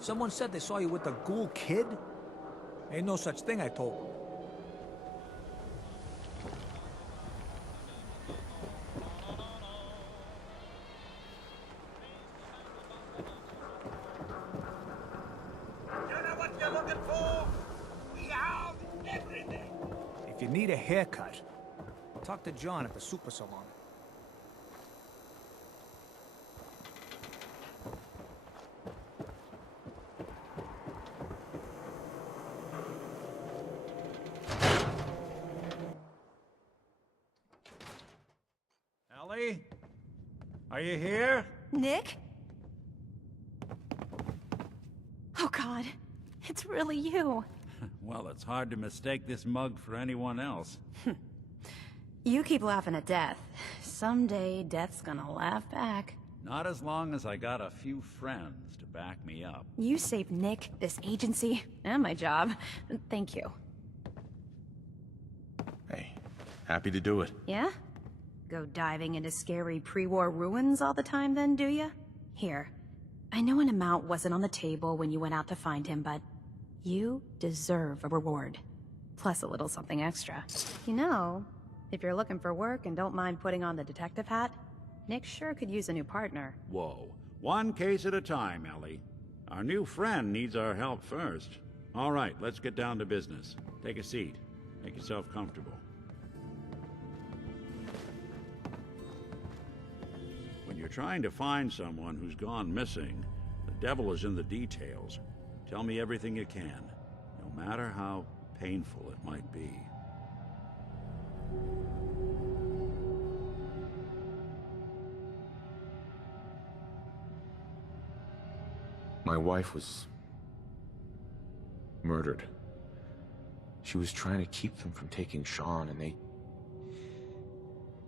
Someone said they saw you with the ghoul kid? Ain't no such thing, I told them. You know what you're looking for? We have everything. If you need a haircut, talk to John at the super salon. Ellie? Are you here? Nick? Oh God, it's really you. Well, it's hard to mistake this mug for anyone else. You keep laughing at death. Someday, death's gonna laugh back. Not as long as I got a few friends to back me up. You saved Nick, this agency, and my job. Thank you. Hey, happy to do it. Yeah? Go diving into scary pre-war ruins all the time then, do ya? Here, I know an amount wasn't on the table when you went out to find him, but you deserve a reward. Plus a little something extra. You know, if you're looking for work and don't mind putting on the detective hat, Nick sure could use a new partner. Whoa. One case at a time, Ellie. Our new friend needs our help first. All right, let's get down to business. Take a seat. Make yourself comfortable. When you're trying to find someone who's gone missing, the devil is in the details. Tell me everything you can, no matter how painful it might be. My wife was murdered. She was trying to keep them from taking Sean, and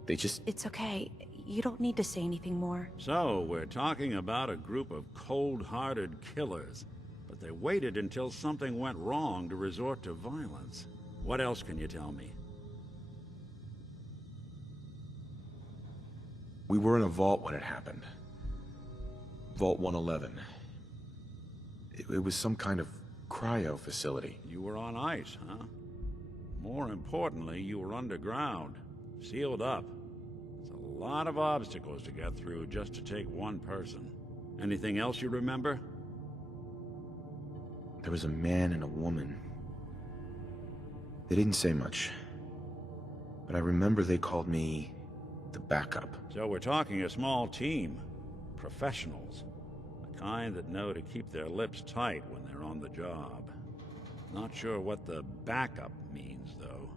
they just... It's okay. You don't need to say anything more. So, we're talking about a group of cold-hearted killers, but they waited until something went wrong to resort to violence. What else can you tell me? We were in a vault when it happened. Vault 111. It was some kind of cryo facility. You were on ice, huh? More importantly, you were underground, sealed up. It's a lot of obstacles to get through just to take one person. Anything else you remember? There was a man and a woman. They didn't say much, but I remember they called me the backup. So we're talking a small team. Professionals. The kind that know to keep their lips tight when they're on the job. Not sure what the backup means, though.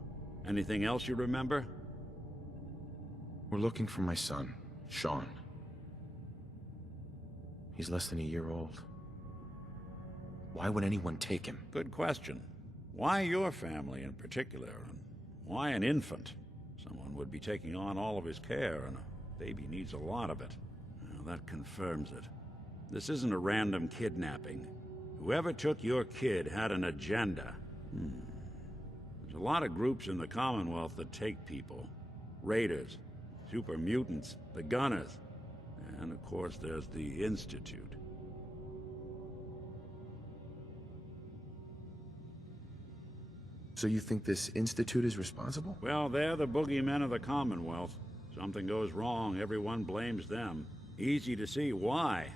Anything else you remember? We're looking for my son, Sean. He's less than a year old. Why would anyone take him? Good question. Why your family in particular, and why an infant? Someone would be taking on all of his care, and a baby needs a lot of it. Well, that confirms it. This isn't a random kidnapping. Whoever took your kid had an agenda. There's a lot of groups in the Commonwealth that take people. Raiders, super mutants, the Gunners, and of course there's the Institute. So you think this Institute is responsible? Well, they're the boogeymen of the Commonwealth. Something goes wrong, everyone blames them. Easy to see why.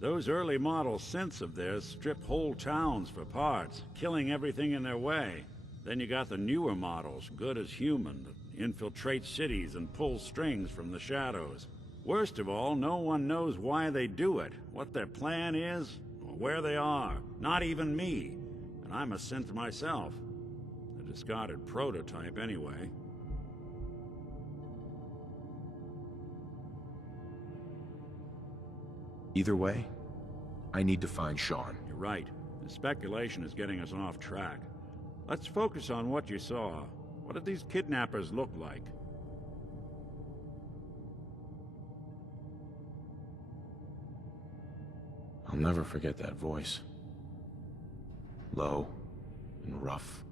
Those early model synths of theirs stripped whole towns for parts, killing everything in their way. Then you got the newer models, good as human, that infiltrate cities and pull strings from the shadows. Worst of all, no one knows why they do it, what their plan is, or where they are. Not even me. And I'm a synth myself. A discarded prototype, anyway. Either way, I need to find Sean. You're right. The speculation is getting us off track. Let's focus on what you saw. What did these kidnappers look like? I'll never forget that voice. Low and rough.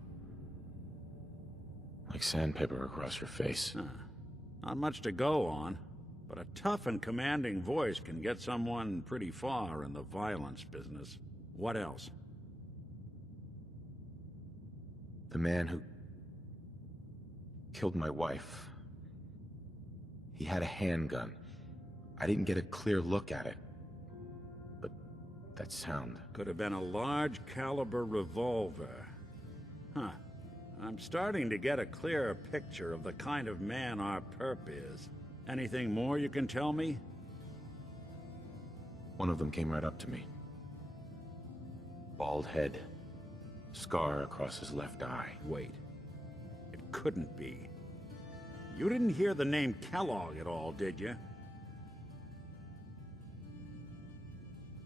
Like sandpaper across your face. Huh. Not much to go on, but a tough and commanding voice can get someone pretty far in the violence business. What else? The man who killed my wife. He had a handgun. I didn't get a clear look at it. But that sound... Could have been a large caliber revolver. Huh. I'm starting to get a clearer picture of the kind of man our perp is. Anything more you can tell me? One of them came right up to me. Bald head. Scar across his left eye. Wait. It couldn't be. You didn't hear the name Kellogg at all, did you?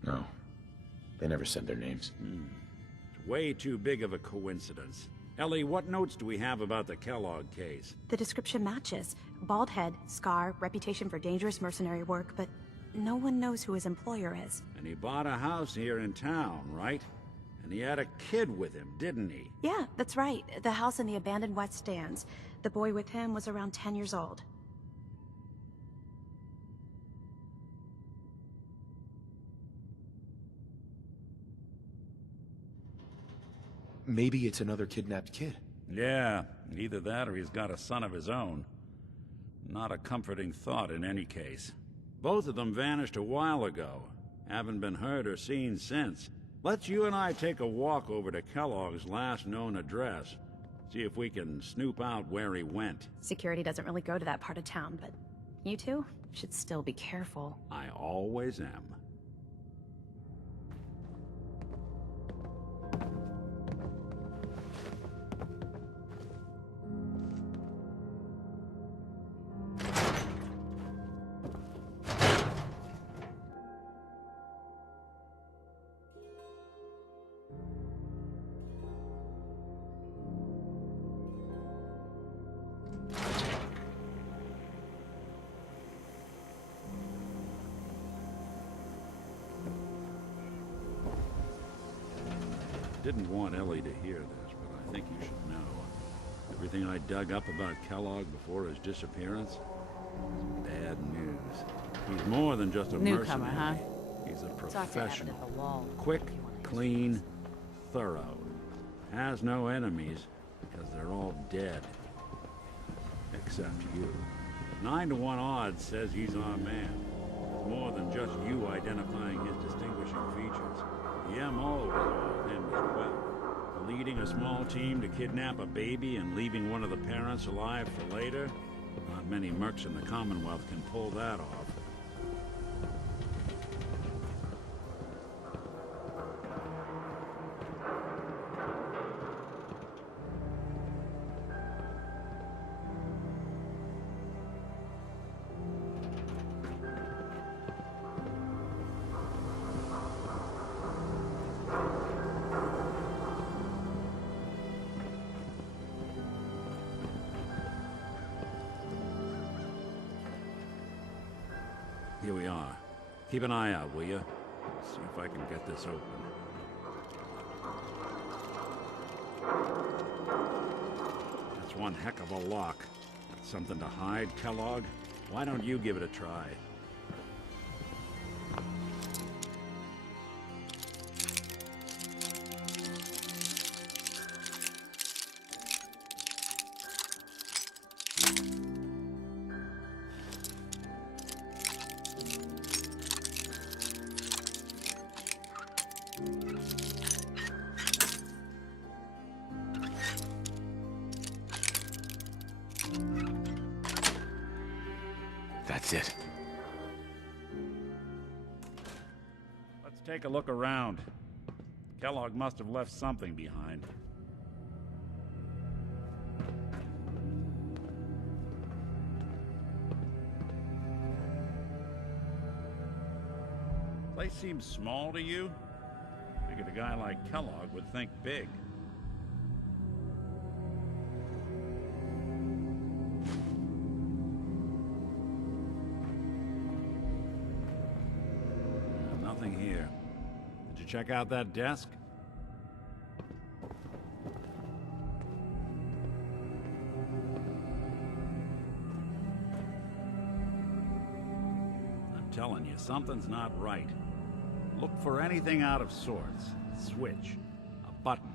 No. They never said their names. It's way too big of a coincidence. Ellie, what notes do we have about the Kellogg case? The description matches. Bald head, scar, reputation for dangerous mercenary work, but no one knows who his employer is. And he bought a house here in town, right? And he had a kid with him, didn't he? Yeah, that's right. The house in the abandoned West Stands. The boy with him was around 10 years old. Maybe it's another kidnapped kid. Yeah, either that or he's got a son of his own. Not a comforting thought in any case. Both of them vanished a while ago. Haven't been heard or seen since. Let's you and I take a walk over to Kellogg's last known address. See if we can snoop out where he went. Security doesn't really go to that part of town, but you two should still be careful. I always am. Didn't want Ellie to hear this, but I think you should know. Everything I dug up about Kellogg before his disappearance is bad news. He's more than just a Newcomer, mercenary. huh? He's a Saw it professional. at the wall. Quick, clean, thorough. Has no enemies, because they're all dead. Except you. 9 to 1 odds says he's our man. It's more than just you identifying his distinguishing features. The MO was all him as well. Leading a small team to kidnap a baby and leaving one of the parents alive for later? Not many mercs in the Commonwealth can pull that off. Here we are. Keep an eye out, will you? See if I can get this open. That's one heck of a lock. Got something to hide, Kellogg? Why don't you give it a try? That's it. Let's take a look around. Kellogg must have left something behind. Place seems small to you? Figured a guy like Kellogg would think big. Nothing here. Did you check out that desk? I'm telling you, something's not right. Look for anything out of sorts. Switch. A button.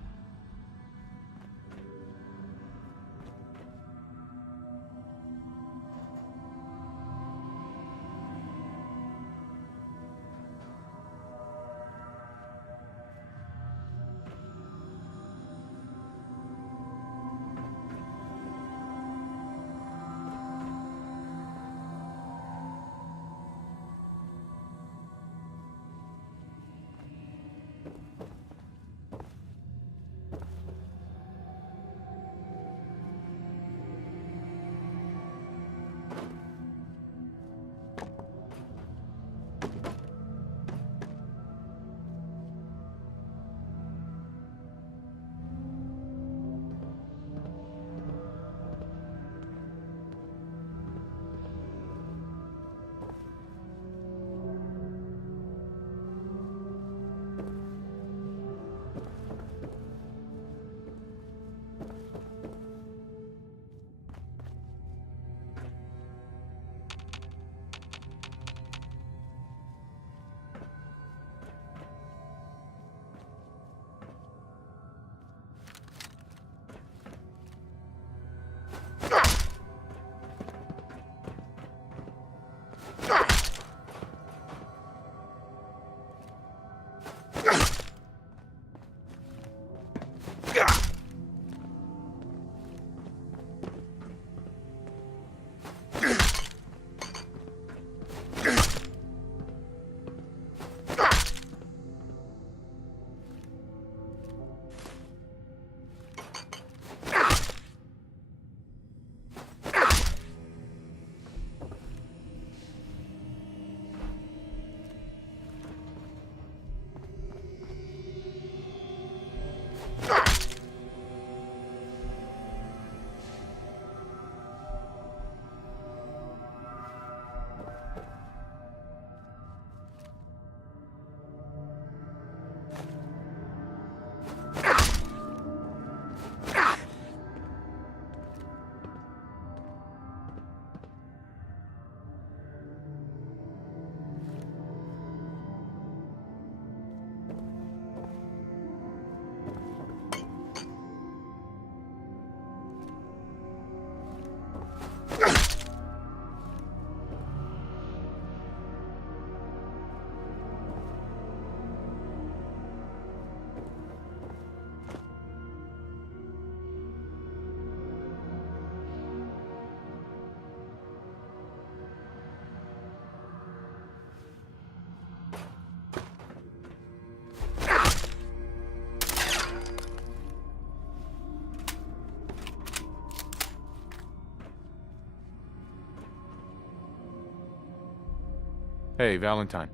Hey, Valentine.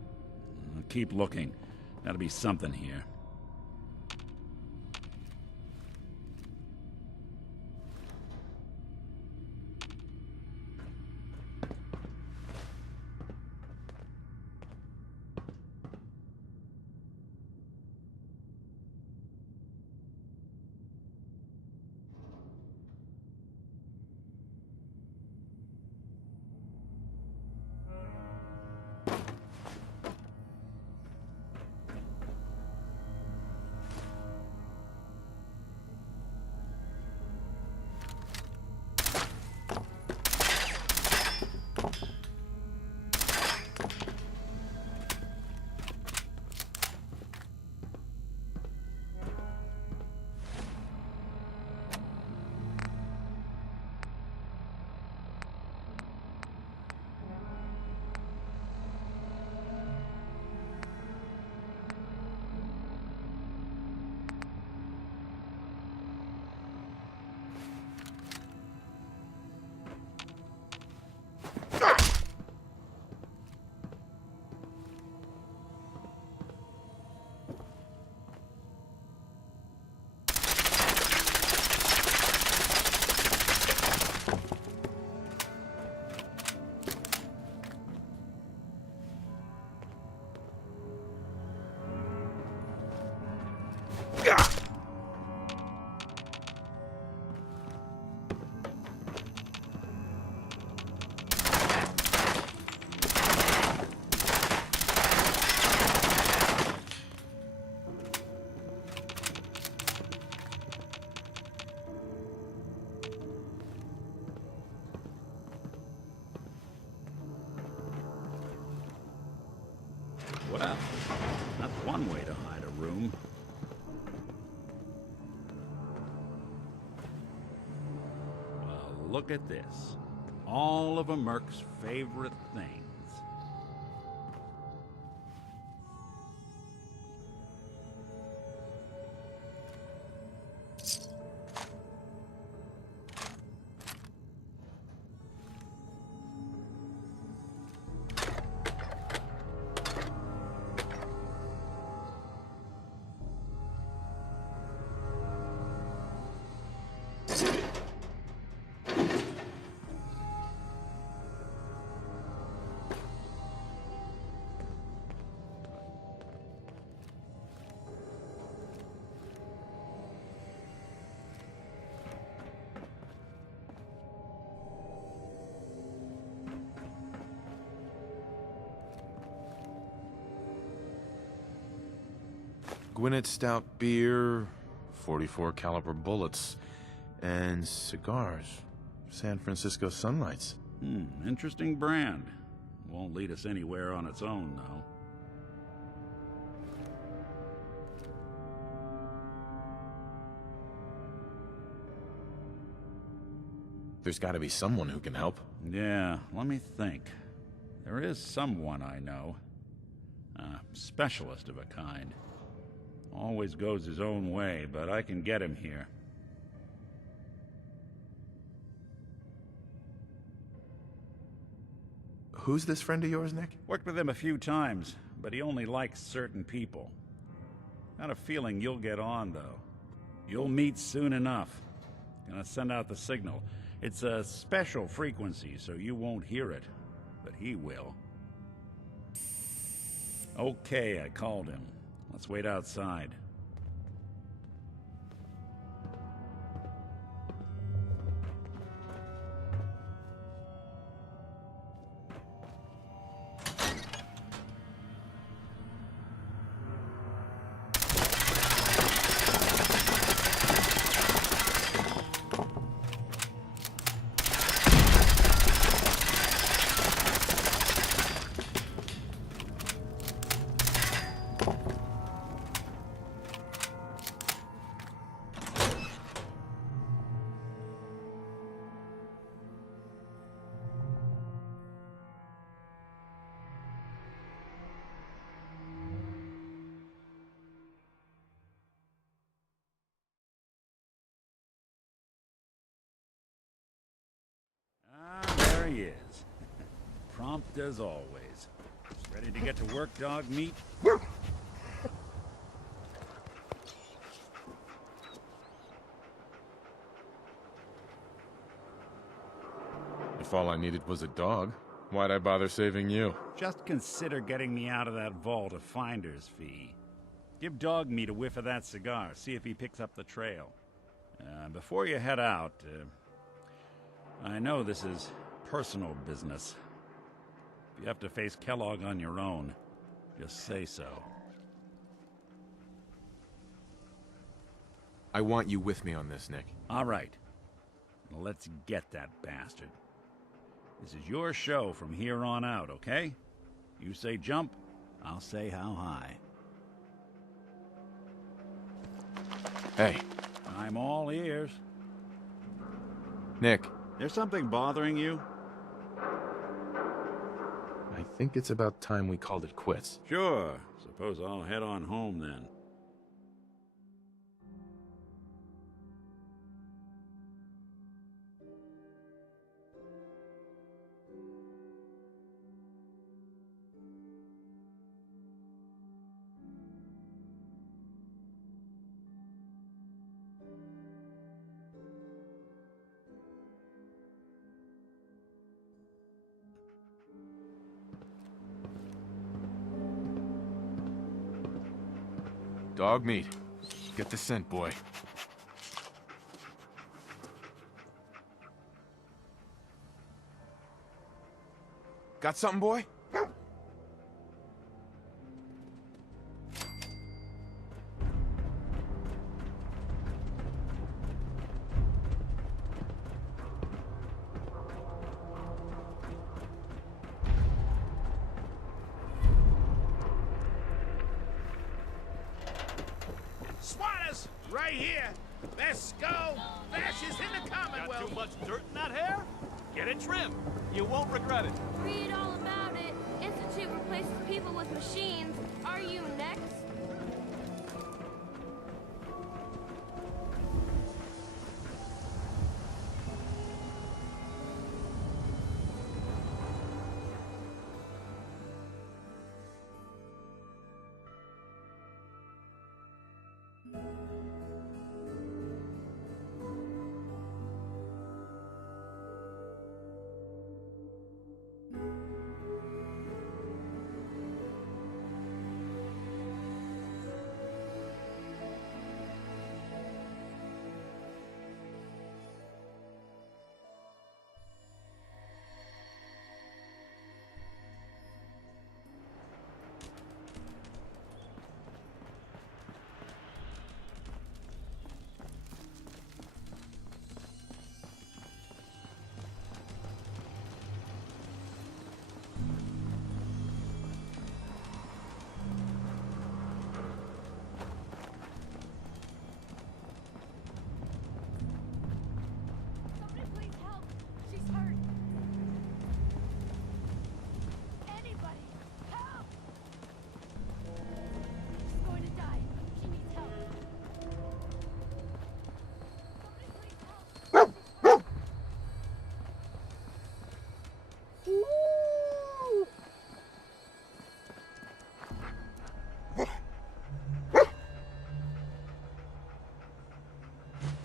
Keep looking. Gotta be something here. look at this. All of a merc's favorite things. Gwinnett Stout beer, 44 caliber bullets, and cigars. San Francisco Sunlights. Interesting brand. Won't lead us anywhere on its own, though. There's gotta be someone who can help. Yeah, let me think. There is someone I know. A specialist of a kind. Always goes his own way, but I can get him here. Who's this friend of yours, Nick? Worked with him a few times, but he only likes certain people. Got a feeling you'll get on, though. You'll meet soon enough. Gonna send out the signal. It's a special frequency, so you won't hear it, but he will. Okay, I called him. Let's wait outside. There he is. Prompt as always. Ready to get to work, dog meat? If all I needed was a dog, why'd I bother saving you? Just consider getting me out of that vault a finder's fee. Give dog meat a whiff of that cigar, see if he picks up the trail. Before you head out, I know this is personal business. If you have to face Kellogg on your own, just say so. I want you with me on this, Nick. All right. Let's get that bastard. This is your show from here on out, okay? You say jump, I'll say how high. Hey. I'm all ears. Nick. There's something bothering you? I think it's about time we called it quits. Sure. Suppose I'll head on home then. Dog meat. Get the scent, boy. Got something, boy? Swatters! Right here! Let's go! Fascists in the Commonwealth! Got too much dirt in that hair? Get it trimmed. You won't regret it. Read all about it. Institute replaces people with machines. Are you next? Somebody please help. She's hurt. Anybody, help! She's going to die. She needs help. Somebody please help. She's hurt.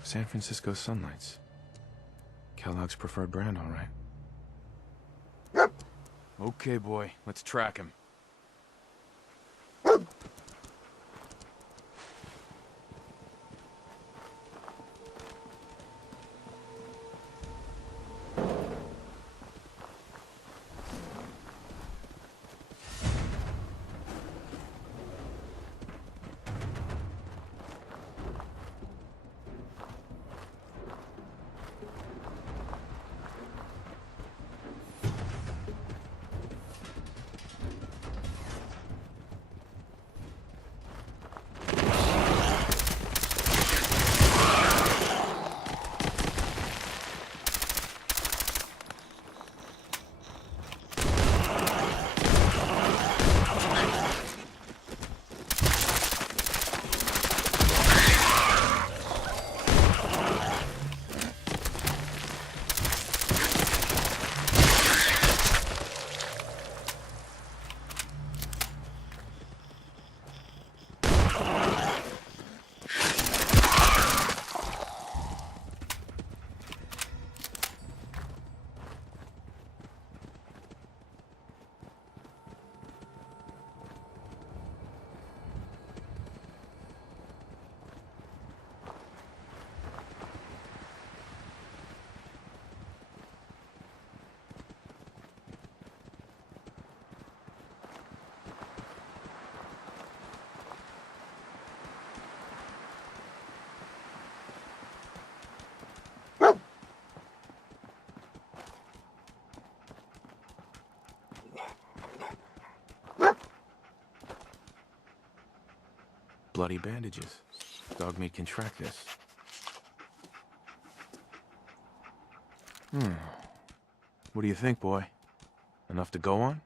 San Francisco Sunlights. Kellogg's preferred brand, all right. Okay, boy, let's track him. Bloody bandages. Dogmeat can track this. What do you think, boy? Enough to go on?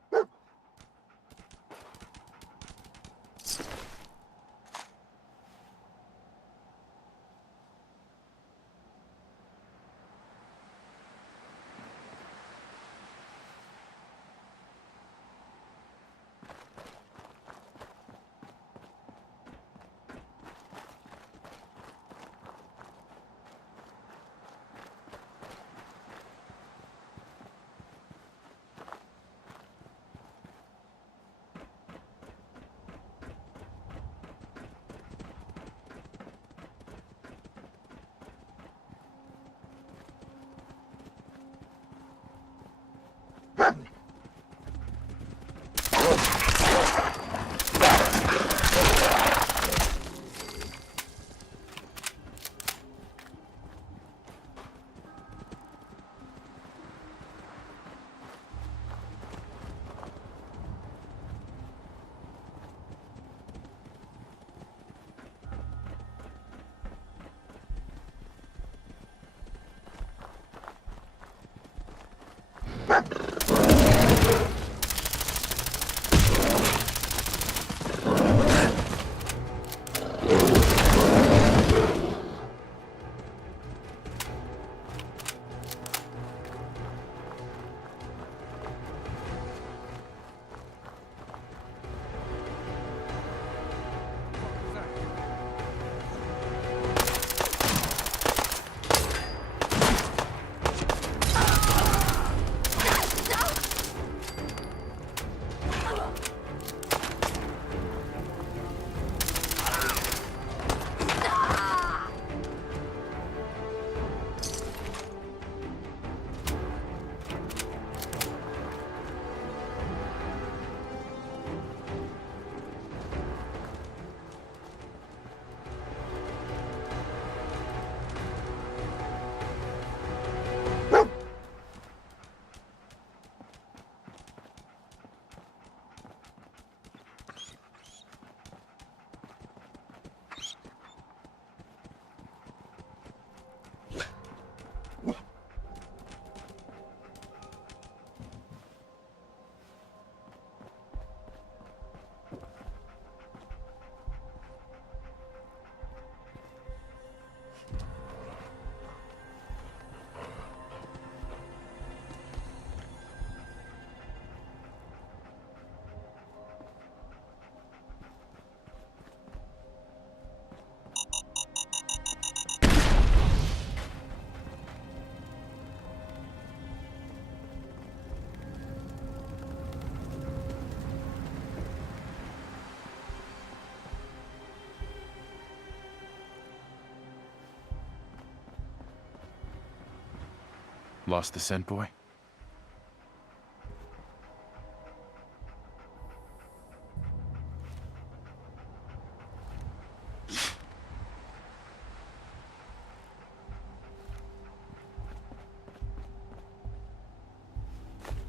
Lost the scent, boy?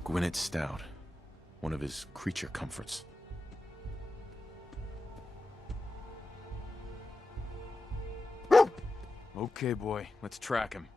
Gwyneth Stout. One of his creature comforts. Okay, boy. Let's track him.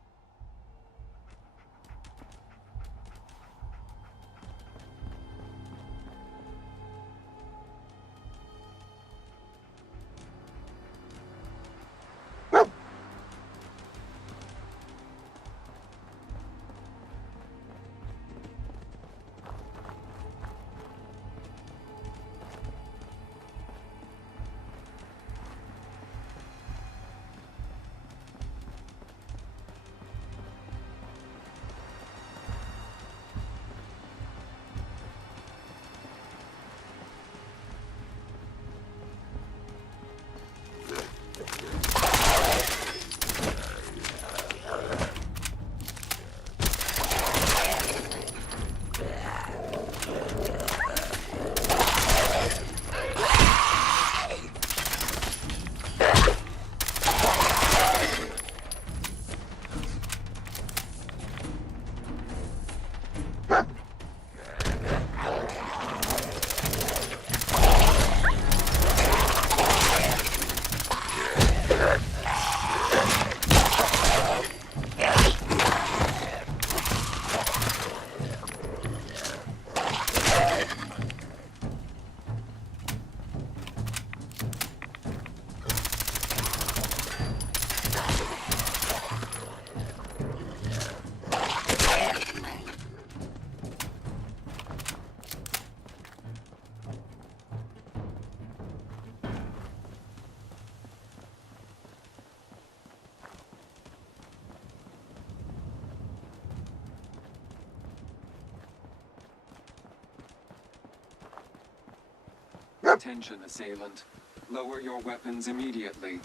Attention, assailant. Lower your weapons immediately.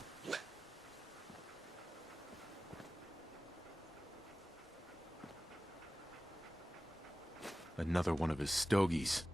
Another one of his stogies.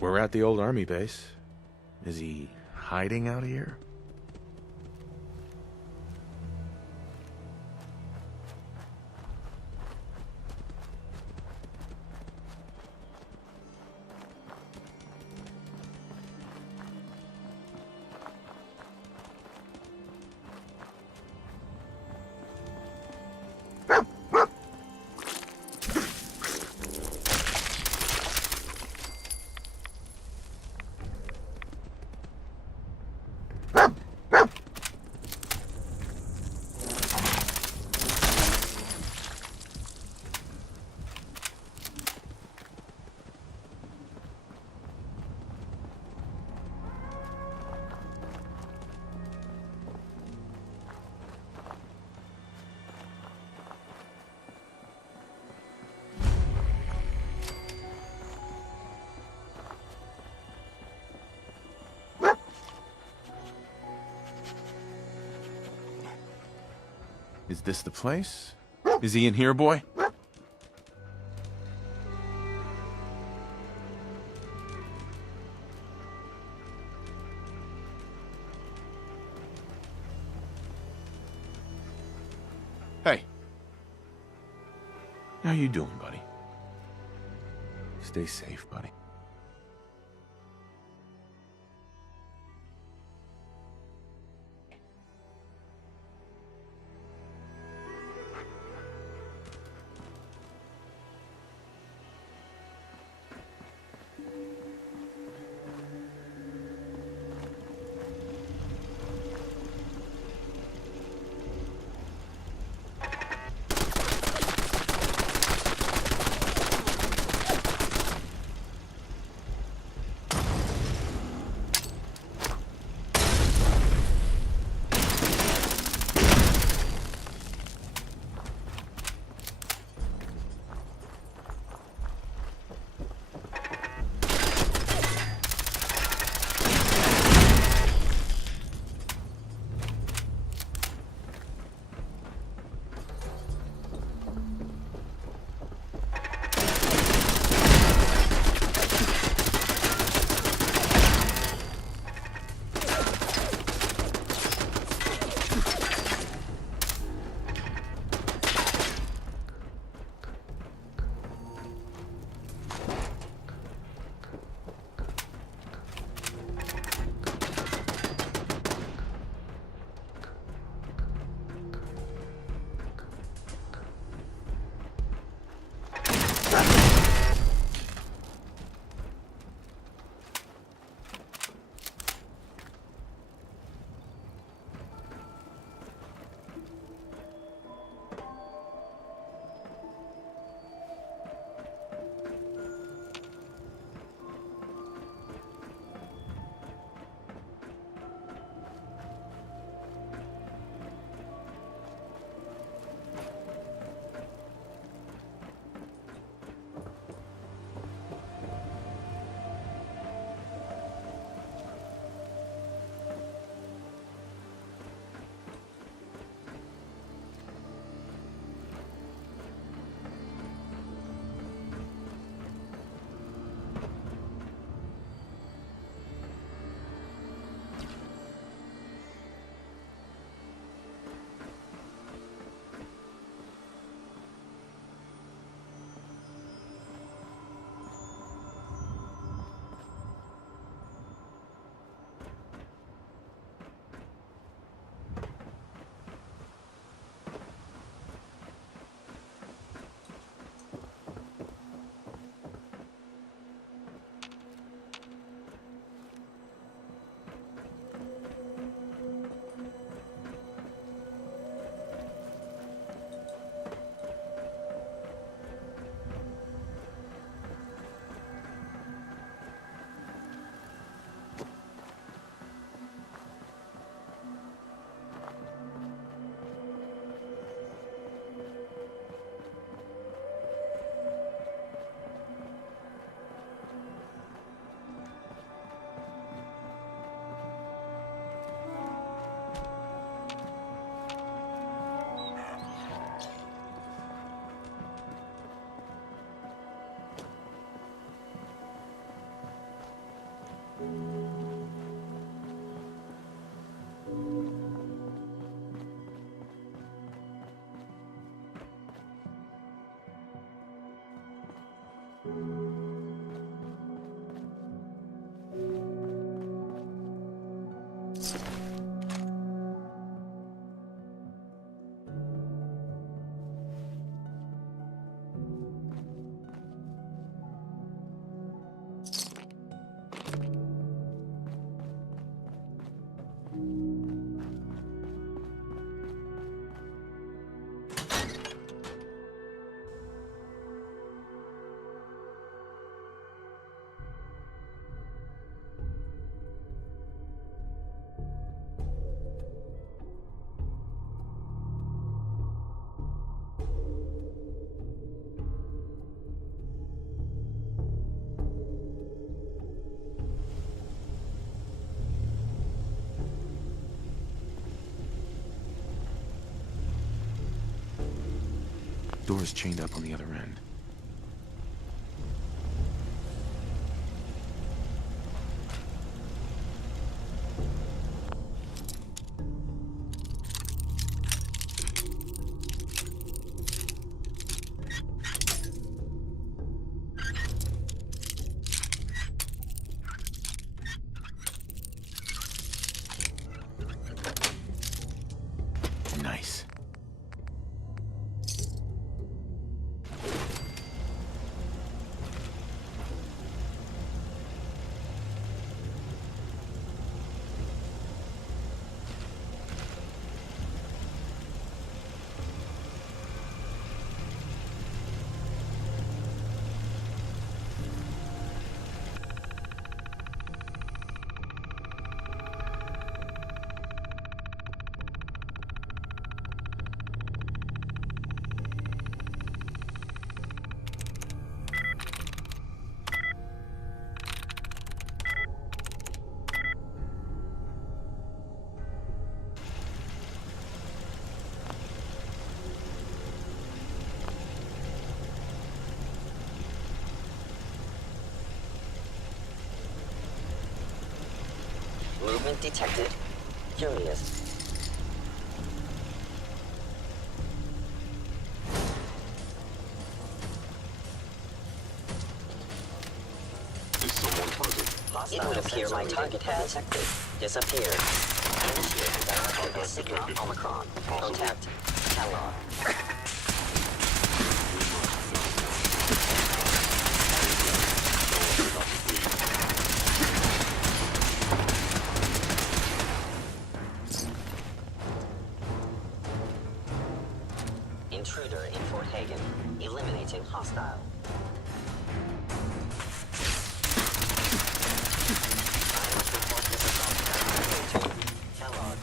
We're at the old army base. Is he hiding out here? Is this the place? Is he in here, boy? Hey. How you doing, buddy? Stay safe, buddy. Door's chained up on the other end. Nice. Movement detected. Curious. It would appear my target has disappeared. Initiate directed signal Omicron. Contact Kellogg. Intruder in Fort Hagen. Eliminating hostile. I must report this assault to Kellogg.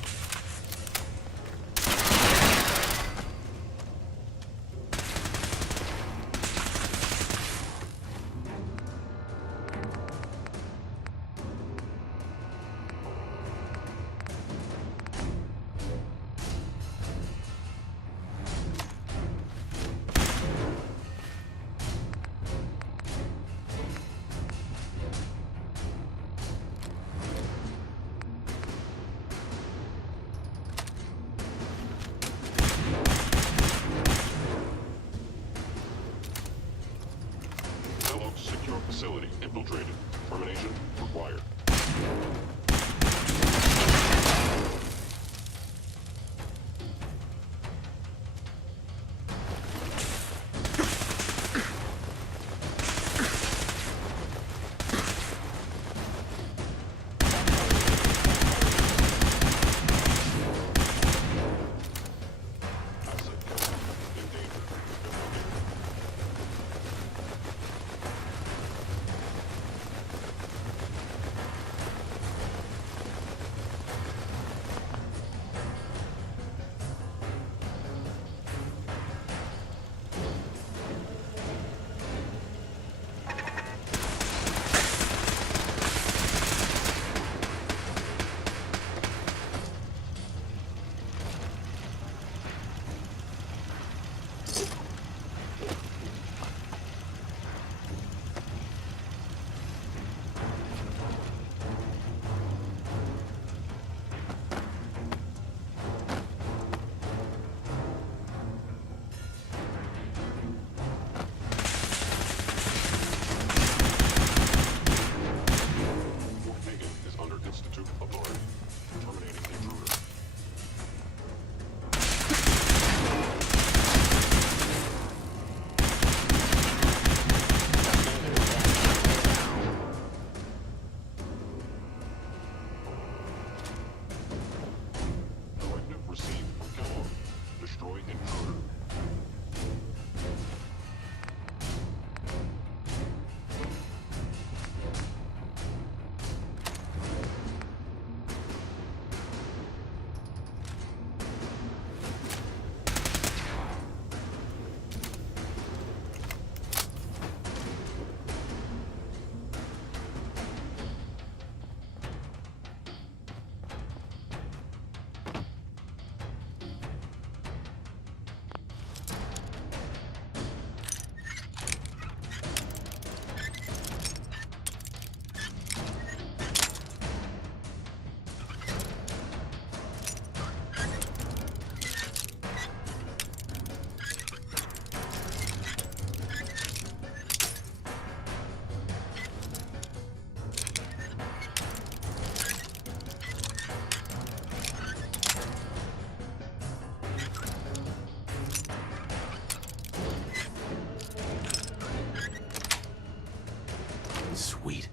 Sweet.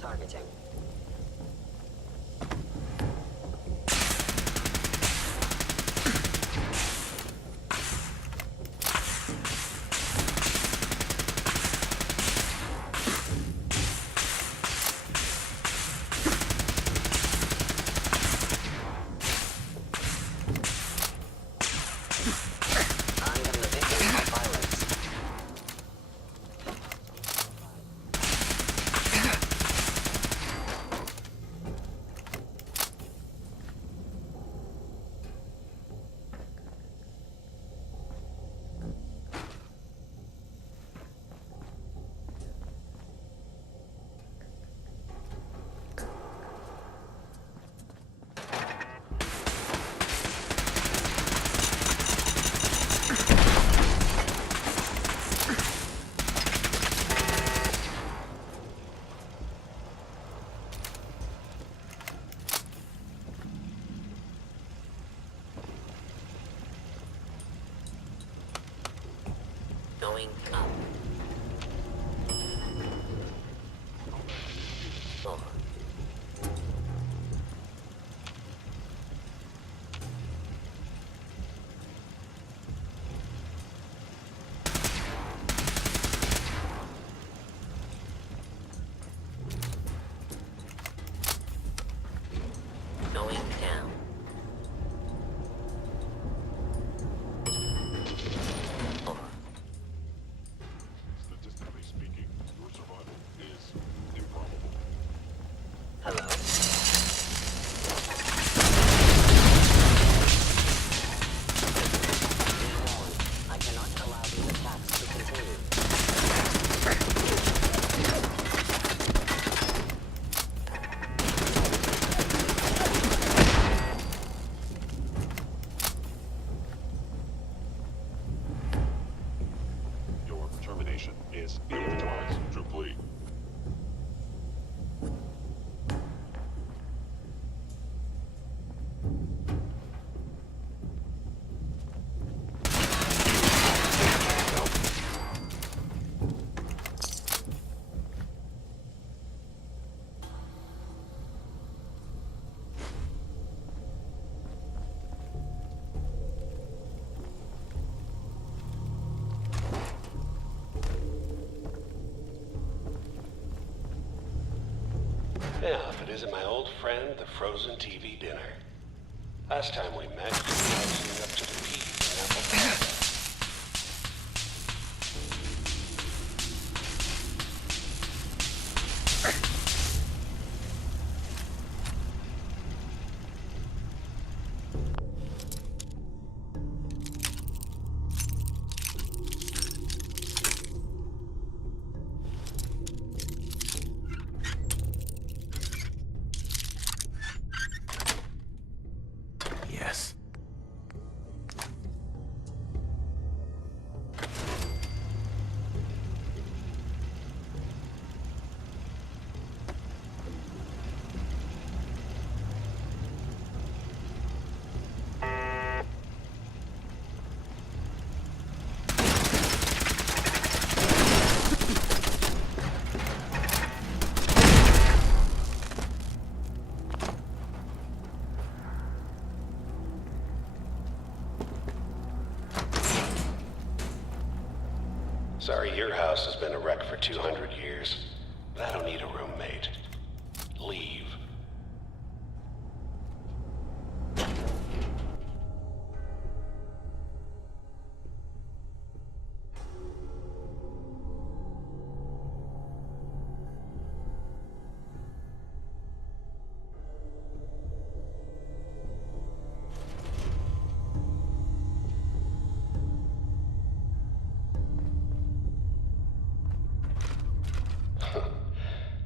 Targeting. I'm the victim of violence. Going up. 4. Going down. 4. Statistically speaking, your survival is improbable. Hello. I cannot allow these attacks to continue. Your termination is ill-advised. To plea. Yeah, if it isn't my old friend, the frozen TV dinner. Last time we met, I was up to the peas in apple pie. Yes. Sorry your house has been a wreck for 200 years. But I don't need a roommate. Leave.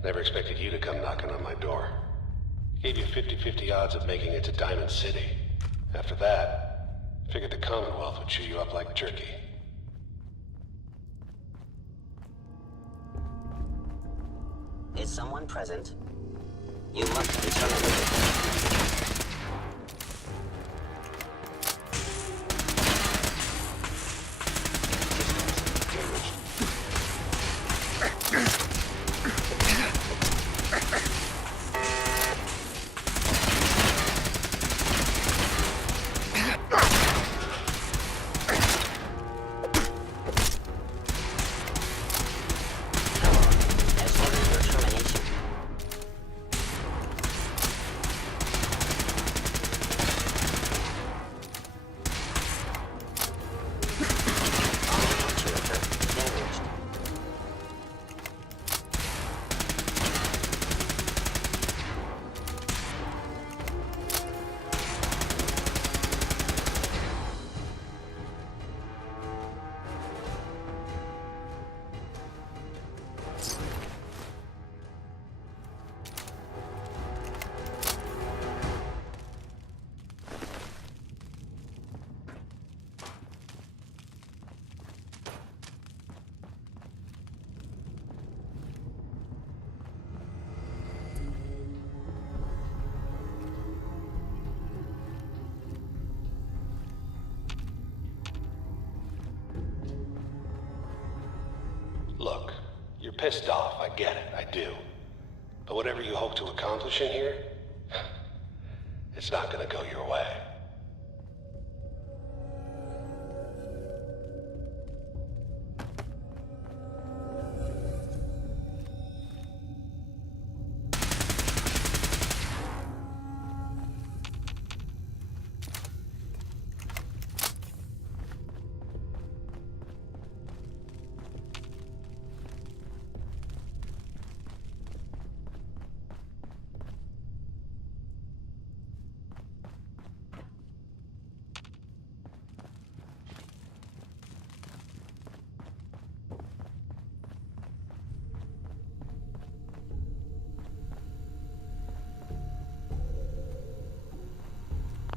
Never expected you to come knocking on my door. Gave you 50-50 odds of making it to Diamond City. After that, figured the Commonwealth would chew you up like jerky. Is someone present? You must be terminated. Look, you're pissed off, I get it, I do. But whatever you hope to accomplish in here, it's not gonna go your way.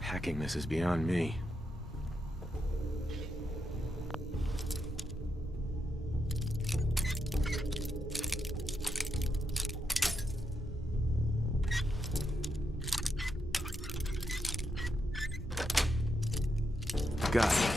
Hacking this is beyond me. Got it.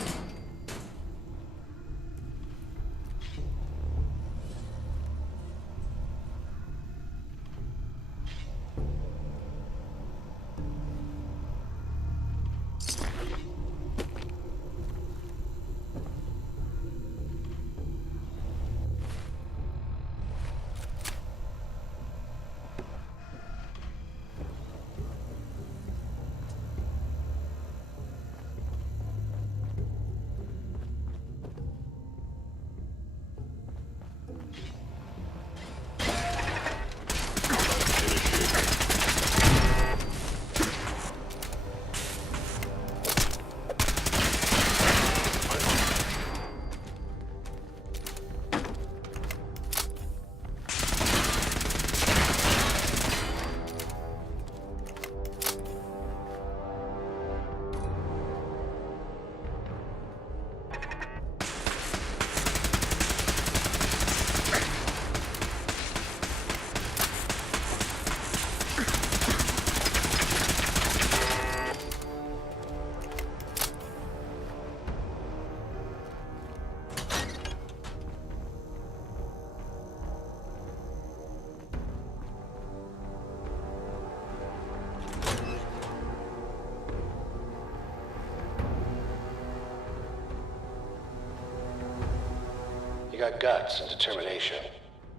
You got guts and determination.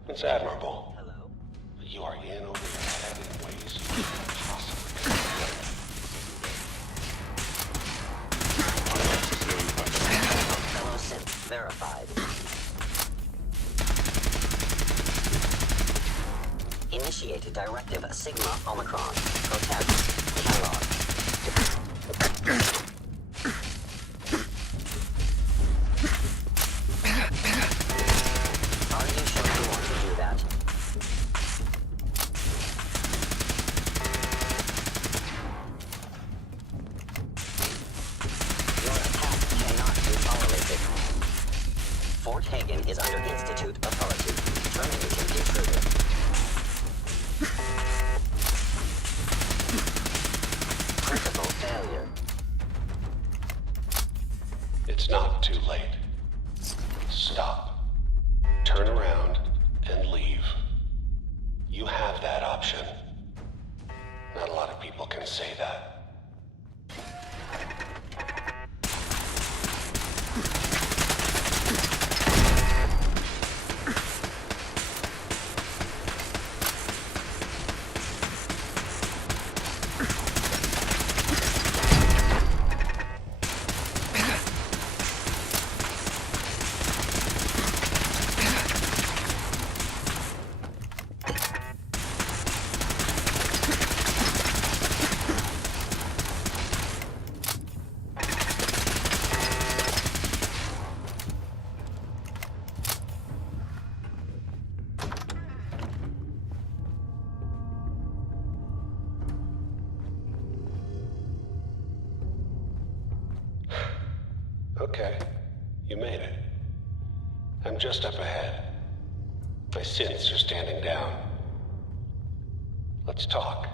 It's admirable. Hello? But you are in over your head in ways you can't possibly Fellow synth verified. Initiated directive Sigma Omicron. Protect. Catalog. Are you sure you want to do that? option. Not a lot of people can say that. Okay, you made it. I'm just up ahead. My synths are standing down. Let's talk.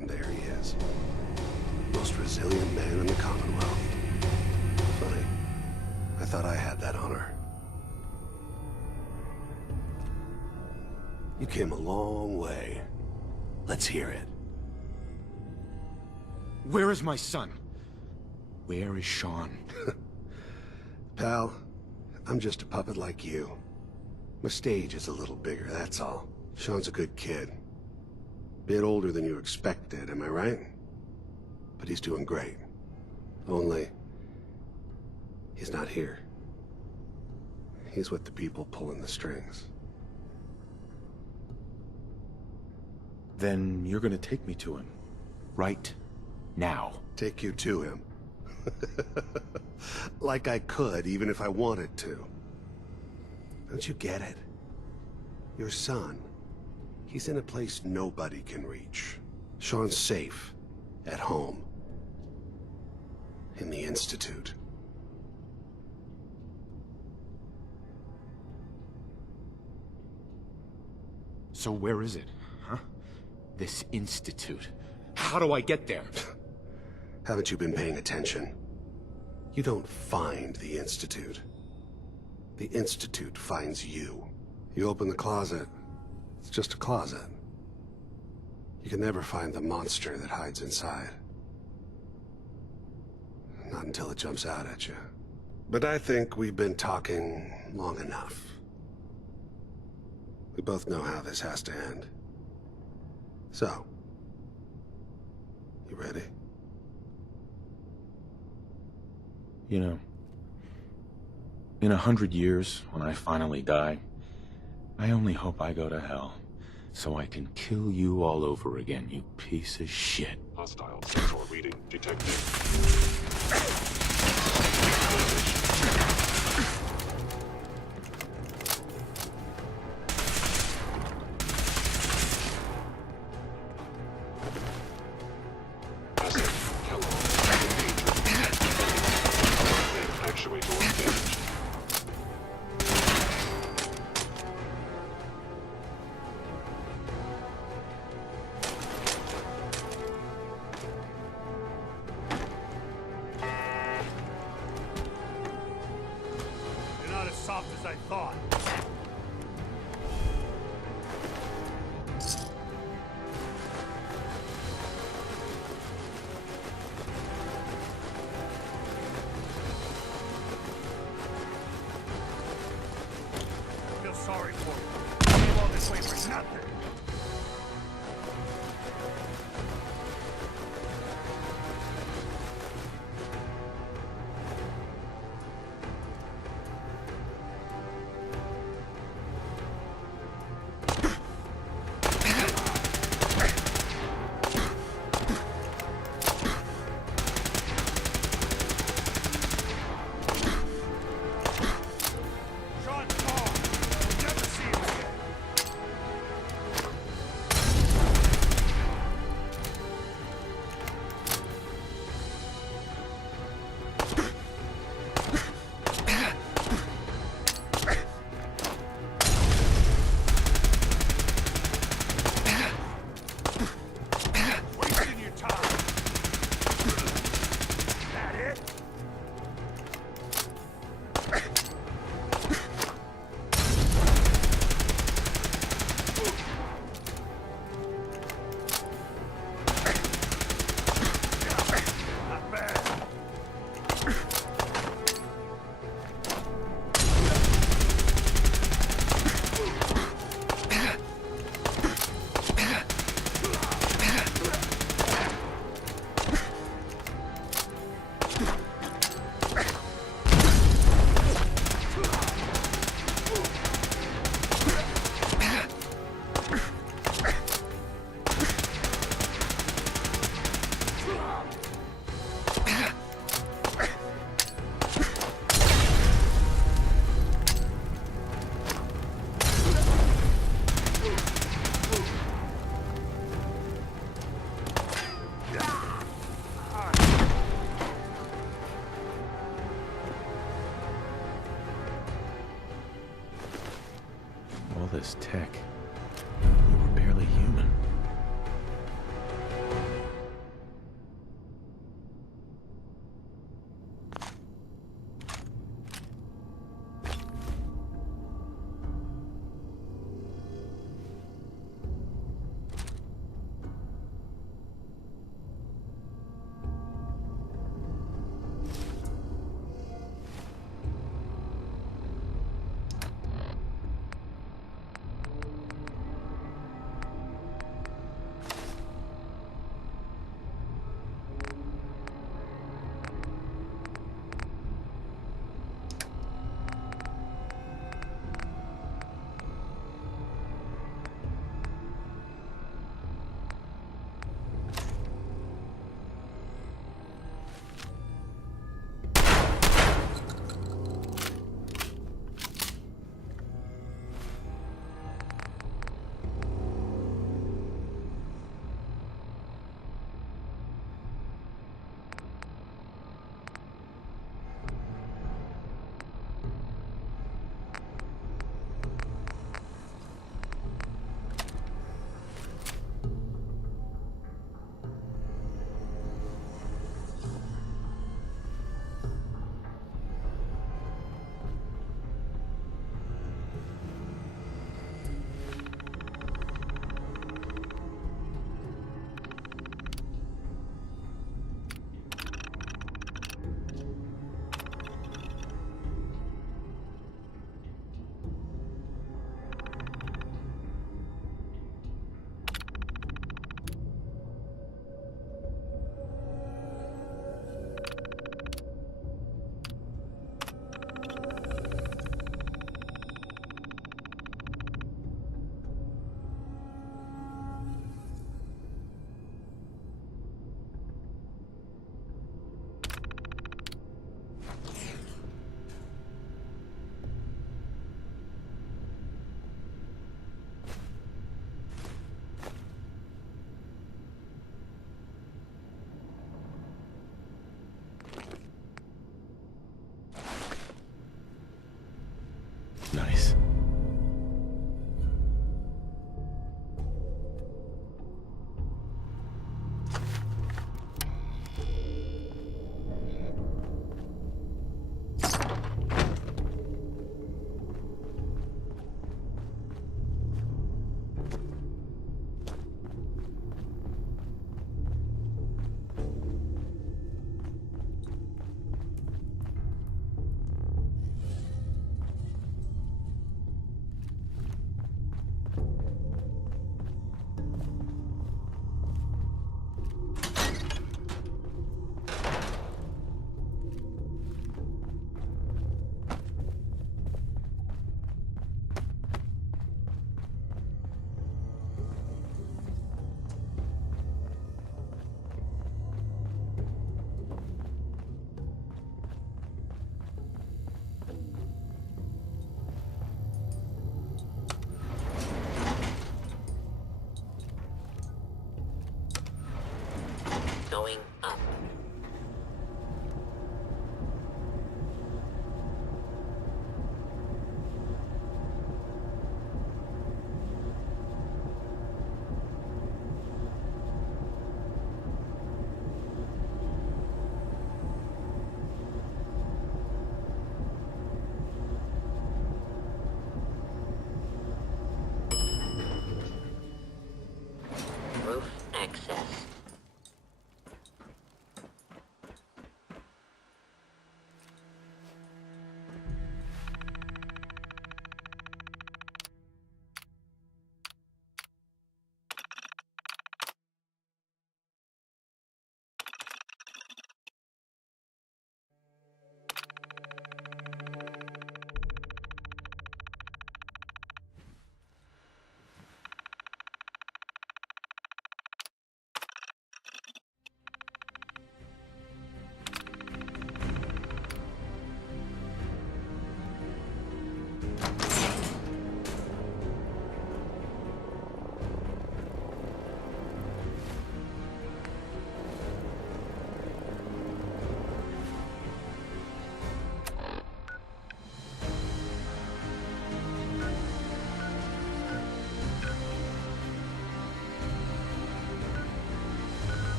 And there he is. Most resilient man in the Commonwealth. Funny. I thought I had that honor. You came a long way. Let's hear it. Where is my son? Where is Sean? Pal, I'm just a puppet like you. My stage is a little bigger, that's all. Sean's a good kid. Bit older than you expected, am I right? But he's doing great. Only, he's not here. He's with the people pulling the strings. Then you're gonna take me to him. Right now. Take you to him. Like I could, even if I wanted to. Don't you get it? Your son, he's in a place nobody can reach. Sean's safe, at home. In the Institute. So where is it, huh? This Institute. How do I get there? Haven't you been paying attention? You don't find the Institute. The Institute finds you. You open the closet, it's just a closet. You can never find the monster that hides inside. Not until it jumps out at you. But I think we've been talking long enough. We both know how this has to end. So, you ready? You know, in 100 years, when I finally die, I only hope I go to hell, so I can kill you all over again, you piece of shit. Hostile sensor reading detected. As I thought. I feel sorry for you. I came all this way for nothing. all this tech. We were barely human. Nice.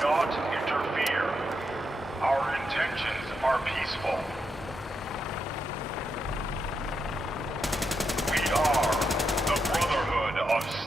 not interfere. Our intentions are peaceful. We are the Brotherhood of Steel.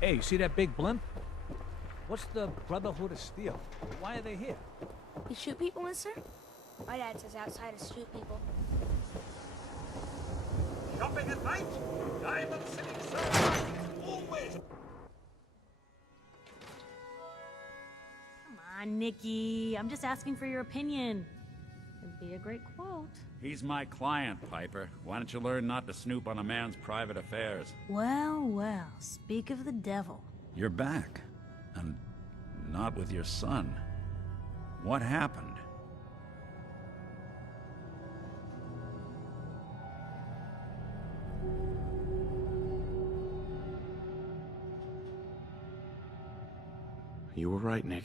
Hey, see that big blimp? What's the Brotherhood of Steel? Why are they here? You shoot people, mister? My dad says outside to shoot people. Shopping at night? Diamond City Circus always. Come on, Nikki. I'm just asking for your opinion. It'd be a great quote. He's my client, Piper. Why don't you learn not to snoop on a man's private affairs? Well, well, speak of the devil. You're back. And not with your son. What happened? You were right, Nick.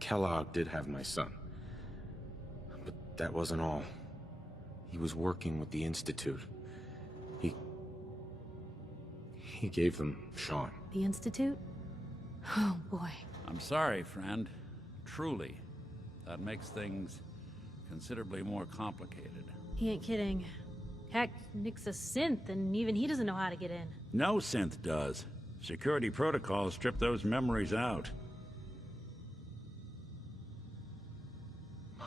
Kellogg did have my son. But that wasn't all. He was working with the Institute. He gave them Sean. The Institute? Oh, boy. I'm sorry, friend. Truly. That makes things considerably more complicated. He ain't kidding. Heck, Nick's a synth, and even he doesn't know how to get in. No synth does. Security protocols strip those memories out.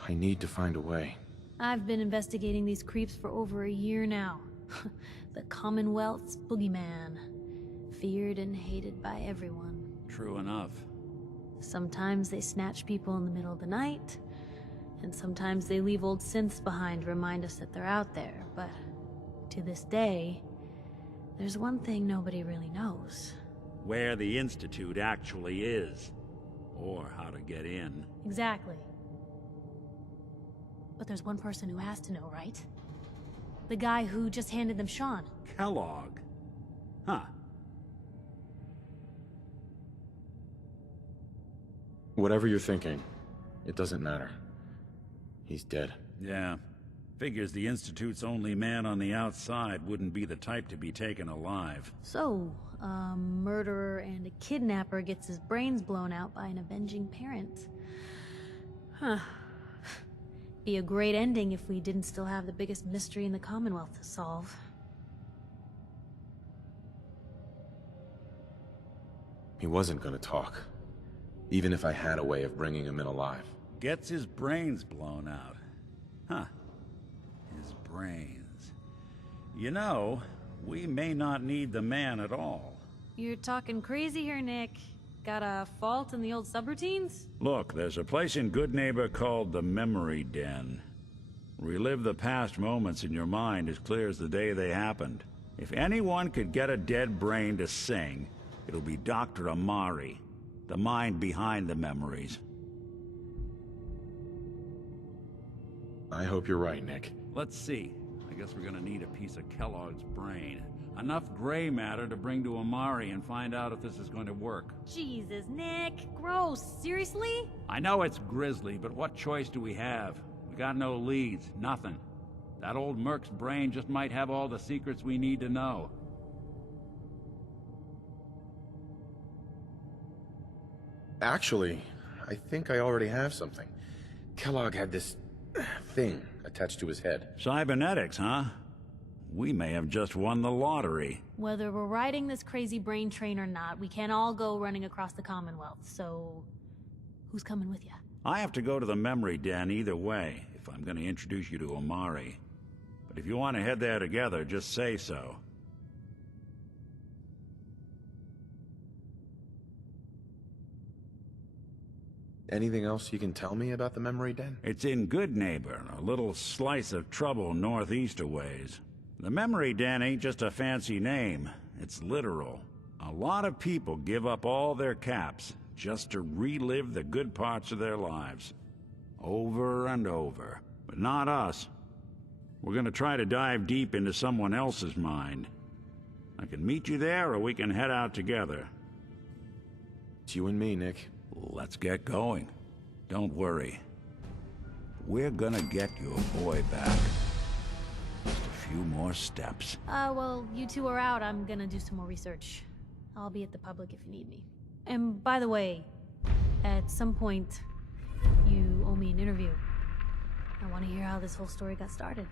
I need to find a way. I've been investigating these creeps for over a year now. The Commonwealth's boogeyman. Feared and hated by everyone. True enough. Sometimes they snatch people in the middle of the night, and sometimes they leave old synths behind to remind us that they're out there, but to this day, there's one thing nobody really knows. Where the Institute actually is. Or how to get in. Exactly. But there's one person who has to know, right? The guy who just handed them Sean. Kellogg? Huh. Whatever you're thinking, it doesn't matter. He's dead. Yeah. Figures the Institute's only man on the outside wouldn't be the type to be taken alive. So, a murderer and a kidnapper gets his brains blown out by an avenging parent. Huh. Be a great ending if we didn't still have the biggest mystery in the Commonwealth to solve. He wasn't gonna talk. Even if I had a way of bringing him in alive. Gets his brains blown out. Huh. His brains. You know, we may not need the man at all. You're talking crazy here, Nick. Got a fault in the old subroutines? Look, there's a place in Good Neighbor called the Memory Den. Relive the past moments in your mind as clear as the day they happened. If anyone could get a dead brain to sing, it'll be Dr. Amari. The mind behind the memories. I hope you're right, Nick. Let's see. I guess we're gonna need a piece of Kellogg's brain. Enough gray matter to bring to Amari and find out if this is going to work. Jesus, Nick. Gross. Seriously? I know it's grisly, but what choice do we have? We got no leads, nothing. That old Merc's brain just might have all the secrets we need to know. Actually, I think I already have something. Kellogg had this thing attached to his head. Cybernetics, huh? We may have just won the lottery. Whether we're riding this crazy brain train or not, we can't all go running across the Commonwealth, so... who's coming with you? I have to go to the memory den either way, if I'm going to introduce you to Omari. But if you want to head there together, just say so. Anything else you can tell me about the memory den? It's in Good Neighbor, a little slice of trouble northeast a ways. The memory den ain't just a fancy name, it's literal. A lot of people give up all their caps just to relive the good parts of their lives. Over and over. But not us. We're gonna try to dive deep into someone else's mind. I can meet you there, or we can head out together. It's you and me, Nick. Let's get going. Don't worry. We're gonna get your boy back. Just a few more steps. Well, you two are out. I'm gonna do some more research. I'll be at the public if you need me. And by the way, at some point, you owe me an interview. I want to hear how this whole story got started.